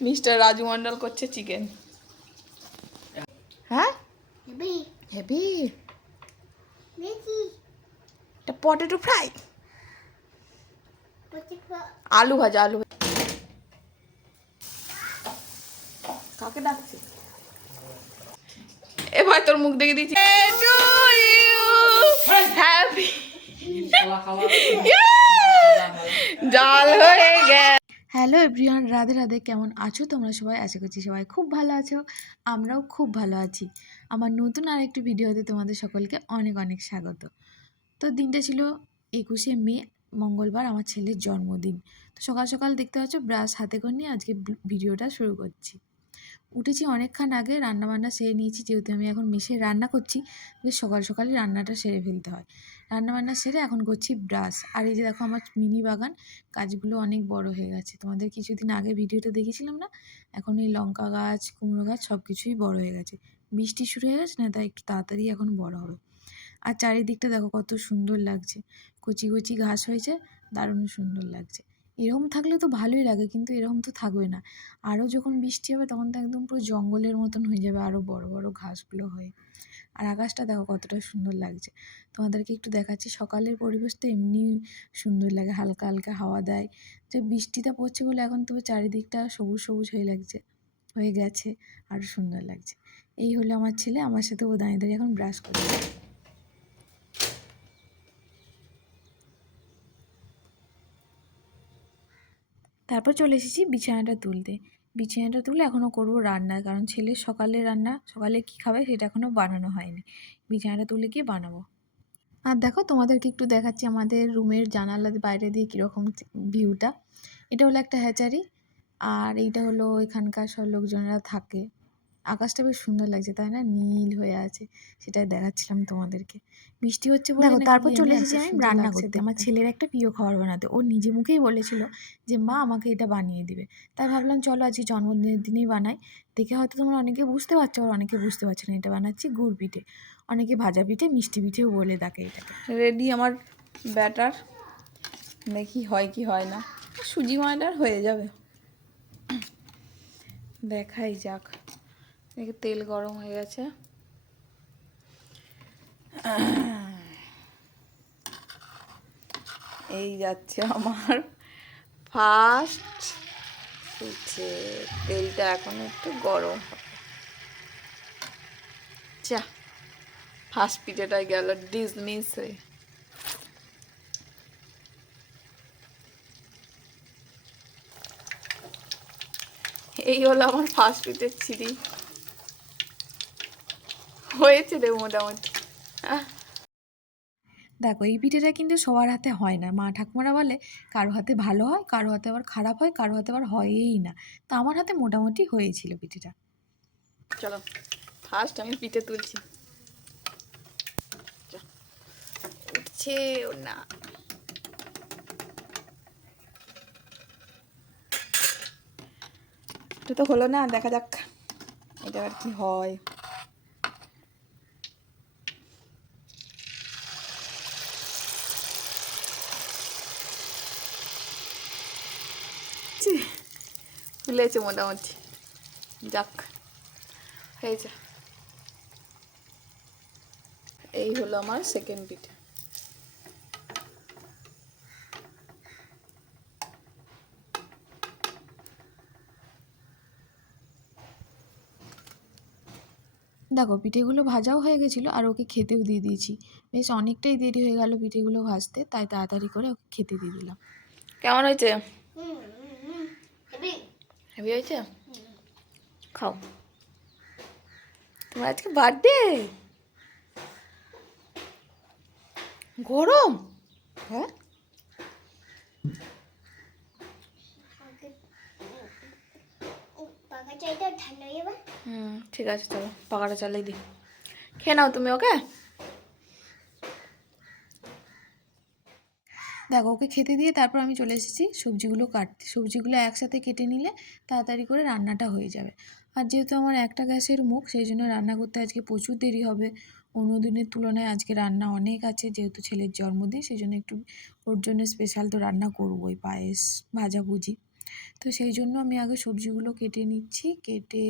Mister Raju Mondal করছে chicken. হ্যাঁ heavy, এটা পটেটো ফ্রাই, আলু ভাজা, আলু ভাজা। কাকে ডাকছি? এবার তোর মুখ দেখে দিচ্ছি। হ্যাপি জাল হয়ে গেছে। Hello everyone, Radhe Radhe. কেমন আছো তোমরা সবাই? আশা করছি সবাই খুব ভালো আছো, আমরাও খুব ভালো আছি। আমার নতুন আরেকটি ভিডিওতে তোমাদের সকলকে অনেক অনেক স্বাগত। তো দিনটা ছিল 21শে মে, মঙ্গলবার, আমার ছেলের জন্মদিন। তো সকাল সকাল দেখতে পাচ্ছ ব্রাশ হাতে করে নিয়ে আজকে ভিডিওটা শুরু করছি। উঠেছি অনেকক্ষণ আগে, রান্নাবান্না সেরে নিয়েছি, যেহেতু আমি এখন মেসে রান্না করছি, বেশ সকাল সকালই রান্নাটা সেরে ফেলতে হয়। রান্নাবান্না সেরে এখন করছি ব্রাশ। আর এই যে দেখো আমার মিনি বাগান, গাছগুলো অনেক বড় হয়ে গেছে। তোমাদের কিছুদিন আগে ভিডিওটা দেখেছিলাম না, এখন এই লঙ্কা গাছ, কুমড়ো গাছ সব কিছুই বড় হয়ে গেছে। বৃষ্টি শুরু হয়ে গেছে না, তাই একটু তাড়াতাড়ি এখন বড় হবে। আর চারিদিকটা দেখো কত সুন্দর লাগছে, কচি কচি ঘাস হয়েছে, দারুণ সুন্দর লাগছে। এরকম থাকলে তো ভালোই লাগে, কিন্তু এরকম তো থাকবে না। আরও যখন বৃষ্টি হবে তখন তো একদম পুরো জঙ্গলের মতন হয়ে যাবে, আরও বড় বড় ঘাসগুলো হয়ে। আর আকাশটা দেখো কতটা সুন্দর লাগছে, তোমাদেরকে একটু দেখাচ্ছি। সকালের পরিবেশটা এমনি সুন্দর লাগে, হালকা হালকা হাওয়া দেয়। যে বৃষ্টিটা পড়ছে বলে এখন তবে চারিদিকটা সবুজ সবুজ হয়ে লাগছে, হয়ে গেছে, আরও সুন্দর লাগছে। এই হলো আমার ছেলে, আমার সাথে ও দাঁড়িয়ে দাঁড়িয়ে এখন ব্রাশ করছে। তারপর চলে এসেছি বিছানাটা তুলতে। বিছানাটা তুলে এখনও করবো রান্না, কারণ ছেলের সকালে রান্না, সকালে কী খাবে সেটা এখনও বানানো হয়নি। বিছানাটা তুলে গিয়ে বানাবো। আর দেখো তোমাদেরকে একটু দেখাচ্ছি আমাদের রুমের জানালার বাইরে দিয়ে কীরকম ভিউটা। এটা হলো একটা হ্যাচারি, আর এইটা হলো এখানকার সব লোকজনেরা থাকে। আকাশটা বেশ সুন্দর লাগছে, তাই না? নীল হয়ে আছে, সেটাই দেখাচ্ছিলাম তোমাদেরকে। বৃষ্টি হচ্ছে বলে দেখো তারপর চলে এসেছি আমি রান্না করতে, আমার ছেলের একটা প্রিয় খাবার বানাতে। ও নিজে মুখেই বলেছিল যে মা আমাকে এটা বানিয়ে দিবে। তাই ভাবলাম চলো আজকে জন্মদিনের দিনেই বানাই। দেখে হয়তো তোমরা অনেকে বুঝতে পারছো, আর অনেকে বুঝতে পারছো না। এটা বানাচ্ছি গুড় পিঠে, অনেকে ভাজা পিঠে, মিষ্টি পিঠেও বলে ডাকে এটাকে। রেডি আমার ব্যাটার, দেখি হয় কি হয় না। সুজি ময়দার হয়ে যাবে, দেখাই যাক। দেখি তেল গরম হয়ে গেছে। এই যাচ্ছে আমার ফার্স্ট পিঠে। তেলটা এখন একটু গরম হবে। যা, ফার্স্ট পিঠেটা গেল ডিসমিস হয়ে। এই হলো আমার ফার্স্ট পিঠের ছিঁড়ি, হয়েছে রে মোটামুটি। দেখো এই পিঠেটা কিন্তু সবার হাতে হয় না। মা ঠাকুমারা বলে কারো হাতে ভালো হয়, কারো হাতে আবার খারাপ হয়, কারো হাতে আবার হয়ই না। তো আমার হাতে মোটামুটি হয়েছিল পিঠেটা। চলো ফার্স্ট আমি পিঠে তুলছি। উঠছে না, এটা তো হলো না, দেখা যাক এটা আর কি হয়। ফুলেছে মোটামুটি, যাক হয়েছে। এই হলো আমার সেকেন্ড পিঠে। দেখো পিঠেগুলো ভাজাও হয়ে গেছিলো, আর ওকে খেতেও দিয়ে দিয়েছি। বেশ অনেকটাই দেরি হয়ে গেল পিঠেগুলো ভাজতে, তাই তাড়াতাড়ি করে ওকে খেতে দিয়ে দিলাম। কেমন হয়েছে? হেভি হয়েছে? খাও। তোমার আজকে বার্থডে? গরম? হ্যাঁ, ঠিক আছে, চলো পাখাটা চালিয়ে দিই। খেয়ে নাও তুমি, ওকে? দেখো ওকে খেতে দিয়ে তারপর আমি চলে এসেছি সবজিগুলো কাটতে। সবজিগুলো একসাথে কেটে নিলে তাড়াতাড়ি করে রান্নাটা হয়ে যাবে। আর যেহেতু আমার একটা গ্যাসের মুখ, সেই জন্য রান্না করতে আজকে প্রচুর দেরি হবে। অন্য দিনের তুলনায় আজকে রান্না অনেক আছে, যেহেতু ছেলের জন্মদিন, সেই জন্য একটু ওর জন্য স্পেশাল তো রান্না করবোই, পায়েস, ভাজাভুজি। তো সেই জন্য আমি আগে সবজিগুলো কেটে নিচ্ছি, কেটে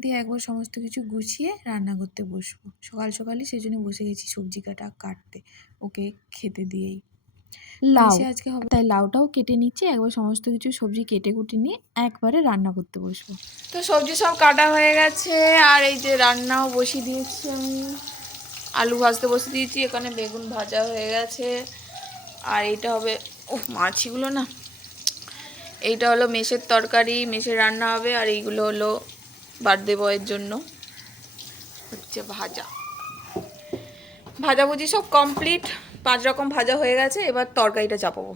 দিয়ে একবার সমস্ত কিছু গুছিয়ে রান্না করতে বসবো। সকাল সকালই সেই জন্য বসে গেছি সবজি কাটতে, ওকে খেতে দিয়েই। লাউ আজকে হবে, তাই লাউটাও কেটে নিচ্ছি, একবার সমস্ত কিছু সবজি কেটে কুটে নিয়ে একবারে রান্না করতে বসবো। তো সবজি সব কাটা হয়ে গেছে, আর এই যে রান্নাও বসিয়ে দিয়েছি আমি, আলু ভাজতে বসিয়ে দিয়েছি, এখানে বেগুন ভাজা হয়ে গেছে। আর এইটা হবে, মাছিগুলো না, এইটা হলো মেষের তরকারি, মেষের রান্না হবে। আর এইগুলো হলো বার্থডে বয়ের জন্য হচ্ছে ভাজাভুজি সব কমপ্লিট। 5 রকম ভাজা হয়ে গেছে, এবার তরকারিটা চাপাবো।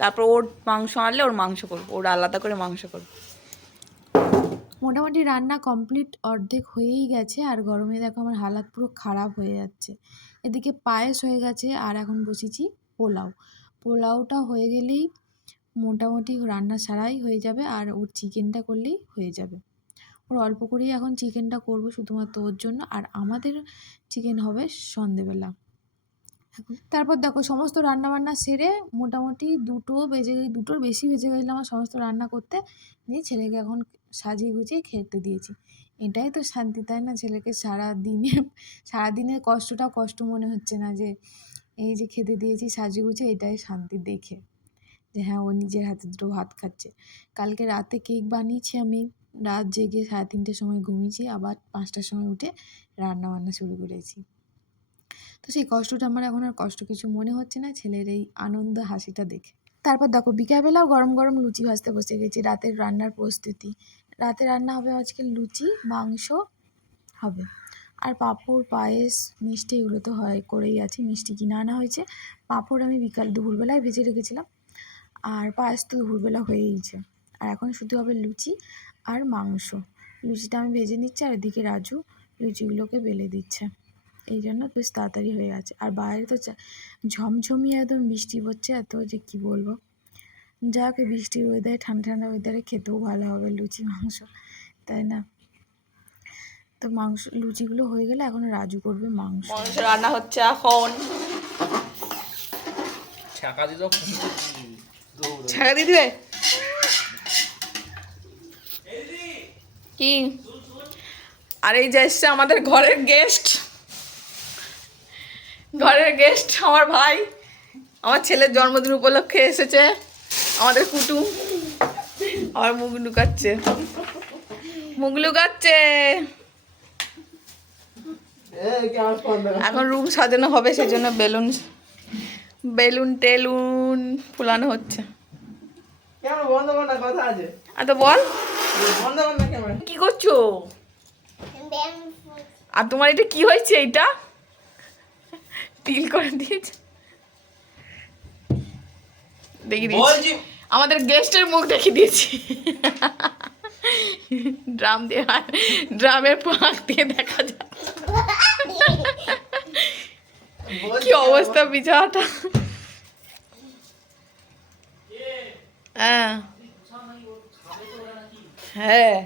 তারপর ওর মাংস আনলে ওর মাংস করবো, ওর আলাদা করে মাংস করবো। মোটামুটি রান্না কমপ্লিট অর্ধেক হয়েই গেছে, আর গরমে দেখো আমার হালাত পুরো খারাপ হয়ে যাচ্ছে। এদিকে পায়েস হয়ে গেছে, আর এখন বসেছি পোলাওটা হয়ে গেলেই মোটামুটি রান্না সারাই হয়ে যাবে, আর ওর চিকেনটা করলেই হয়ে যাবে। ওর অল্প করেই এখন চিকেনটা করবো শুধুমাত্র ওর জন্য, আর আমাদের চিকেন হবে সন্ধেবেলা। তারপর দেখো সমস্ত রান্নাবান্না সেরে মোটামুটি 2টোর বেশি বেজে গেছিলো আমার সমস্ত রান্না করতে। নিয়ে ছেলেকে এখন সাজিয়ে গুছিয়ে খেতে দিয়েছি। এটাই তো শান্তি, তাই না? ছেলেকে সারাদিনের কষ্টটা কষ্ট মনে হচ্ছে না, যে এই যে খেতে দিয়েছি সাজিয়ে গুছিয়ে, এটাই শান্তি দেখে, যে হ্যাঁ ও নিজের হাতে 2টো ভাত খাচ্ছে। কালকে রাতে কেক বানিয়েছি আমি, রাত জেগে 3:30টার সময় ঘুমিয়েছি, আবার 5টার সময় উঠে রান্নাবান্না শুরু করেছি। তো সেই কষ্টটা আমার এখন আর কষ্ট কিছু মনে হচ্ছে না, ছেলের এই আনন্দ হাসিটা দেখে। তারপর দেখো বিকালবেলাও গরম গরম লুচি ভাজতে বসে গেছি, রাতের রান্নার প্রস্তুতি। রাতে রান্না হবে আজকে লুচি, মাংস হবে, আর পাঁপড়, পায়েস, মিষ্টি এগুলো তো করেই আছি। মিষ্টি কিনে আনা হয়েছে, পাঁপড় আমি দুপুরবেলায় ভেজে রেখেছিলাম, আর পায়েস তো দুপুরবেলা হয়েইছে। আর এখন শুধু হবে লুচি আর মাংস। লুচিটা আমি ভেজে নিচ্ছি, আর এদিকে রাজু লুচিগুলোকে বেলে দিচ্ছে, এই জন্য বেশ তাড়াতাড়ি হয়ে গেছে। আর বাইরে তো ঝমঝমিয়ে একদম বৃষ্টি পড়ছে, এত যে কী বলবো। যাকে বৃষ্টির ওয়েদারে, ঠান্ডা ঠান্ডা ওয়েদারে খেতেও ভালো হবে লুচি মাংস, তাই না? তো লুচিগুলো হয়ে গেলে এখন রাজু করবে মাংস রান্না হচ্ছে এখন। ছাকা দিয়ে দিবে কি? আর এই যে এসছে আমাদের ঘরের গেস্ট আমার ভাই, আমার ছেলের জন্মদিন উপলক্ষে এসেছে আমাদের কুটুম। আমার মুখ লুকাচ্ছে। এখন রুম সাজানো হবে, সেই জন্য টেলুন ফুলানো হচ্ছে। আচ্ছা বল, কি করছো? আর তোমার এটা কি হয়েছে? এইটা তিল করে দিয়েছে, দেখি দিয়েছি। আমাদের গেস্টের মুখ দেখে দিয়েছি, ড্রামের ফাঁক দিয়ে দেখা যায় কি অবস্থা বিছানাটা। হ্যাঁ হ্যাঁ,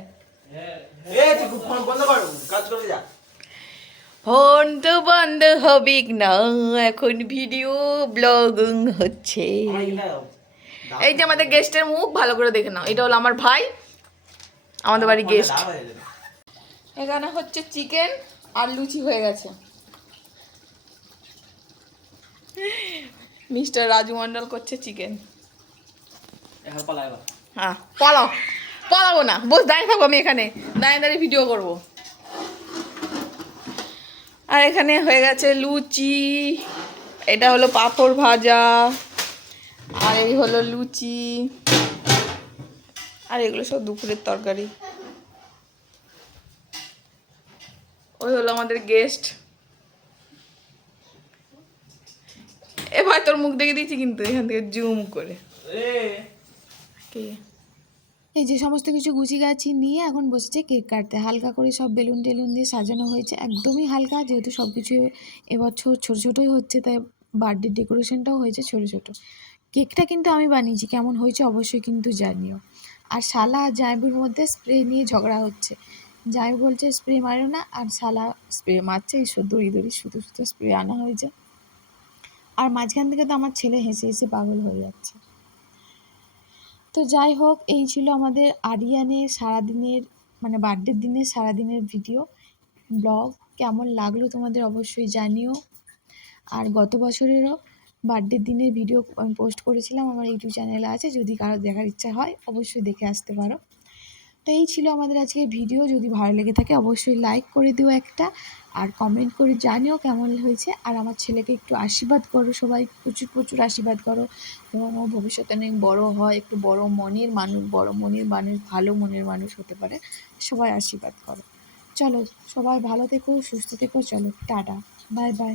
ফোন তো বন্ধ হবে না, এখন ভিডিও ব্লগিং হচ্ছে। এই যে আমাদের গেস্টের মুখ ভালো করে দেখে নাও, এটা হলো আমার ভাই, আমাদের বাড়ি গেস্ট। এখানে হচ্ছে চিকেন আর লুচি হয়ে গেছে। মিস্টার রাজু মন্ডল করছে চিকেন। হ্যাঁ পালাবো না, বস দাঁড়িয়ে থাকবো, আমি এখানে দাঁড়িয়ে ভিডিও করবো। আর এখানে হয়ে গেছে লুচি, এটা হলো পাঁপড় ভাজা, আর এই হলো লুচি, আর এগুলো সব দুপুরের তরকারি। ওই হলো আমাদের গেস্ট। এ ভাই তোর মুখ দেখে দিয়েছি কিন্তু এখান থেকে জুম করে। এই যে সমস্ত কিছু গাছি নিয়ে এখন বসেছে কেক কাটতে। হালকা করে সব বেলুন টেলুন দিয়ে সাজানো হয়েছে, একদমই হালকা, যেহেতু সব কিছু এবছর ছোটো ছোটোই হচ্ছে, তাই বার্থডে ডেকোরেশনটাও হয়েছে ছোটো ছোটো। কেকটা কিন্তু আমি বানিয়েছি, কেমন হয়েছে অবশ্যই কিন্তু জানিও। আর শালা আর জামাইবুর মধ্যে স্প্রে নিয়ে ঝগড়া হচ্ছে। জামাই বলছে স্প্রে মারো না, আর শালা স্প্রে মারছে, এই দড়ি শুধু স্প্রে আনা হয়েছে। আর মাঝখান থেকে তো আমার ছেলে হেসে হেসে পাগল হয়ে যাচ্ছে। তো যাই হোক, এই ছিল আমাদের আরিয়ানের সারাদিনের মানে বার্থডের দিনের সারাদিনের ভিডিও ব্লগ। কেমন লাগলো তোমাদের অবশ্যই জানিও। আর গত বছরেরও বার্থডের দিনের ভিডিও আমি পোস্ট করেছিলাম, আমার ইউটিউব চ্যানেলে আছে, যদি কারো দেখার ইচ্ছা হয় অবশ্যই দেখে আসতে পারো। তো এই ছিল আমাদের আজকের ভিডিও। যদি ভালো লেগে থাকে অবশ্যই লাইক করে দিও একটা, আর কমেন্ট করে জানিও কেমন হয়েছে। আর আমার ছেলেকে একটু আশীর্বাদ করো সবাই, প্রচুর প্রচুর আশীর্বাদ করো এবং ও ভবিষ্যতে অনেক বড় হয়, একটু বড় মনের মানুষ, ভালো মনের মানুষ হতে পারে। সবাই আশীর্বাদ করো। চলো, সবাই ভালো থেকো, সুস্থ থেকো। চলো, টাটা, বাই বাই।